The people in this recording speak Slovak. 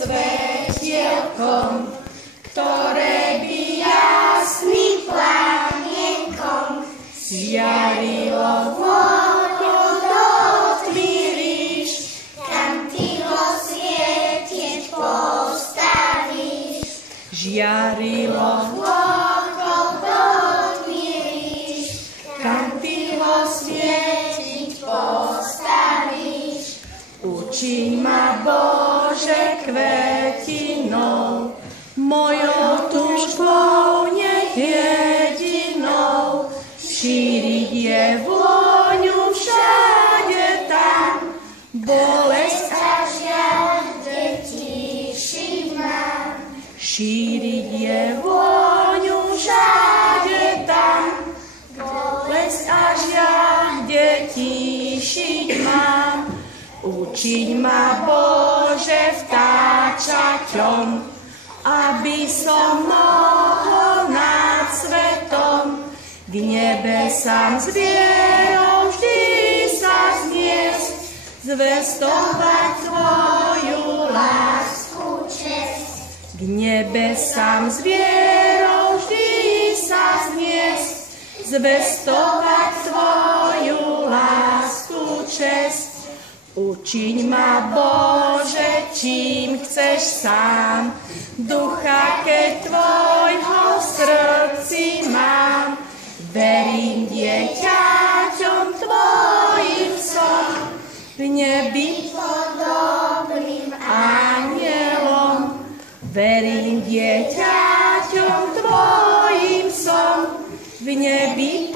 svetielkom, ktoré by jasným plamienkom žiarilo vôľkou do tmy, kam ty ho svietieť postavíš. Žiarilo vôľkou do tmy, kam ty ho svietiť postavíš. Učiň ma, Bože, kvetinou, mojou túžbou nech jedinou, šíriť je vôňu všade tam, bolesť a žiaľ detíšiť mám. Šíriť je vôňu všade tam, bolesť a žiaľ detíšiť mám. Učiň ma, Bože, vtáčaťom, aby som mohol nad svetom k nebesám s vierou vždy sa zniesť, zvestovať tvoju lásku česť. K nebesám s vierou vždy sa zniesť, zvestovať tvoju lásku česť. Učiň ma, Bože, čím chceš sám, ducha, keď tvojho v srdci mám. Verím dieťaťom tvojim som, v nebi podobným anielom. Verím dieťaťom tvojim som, v nebi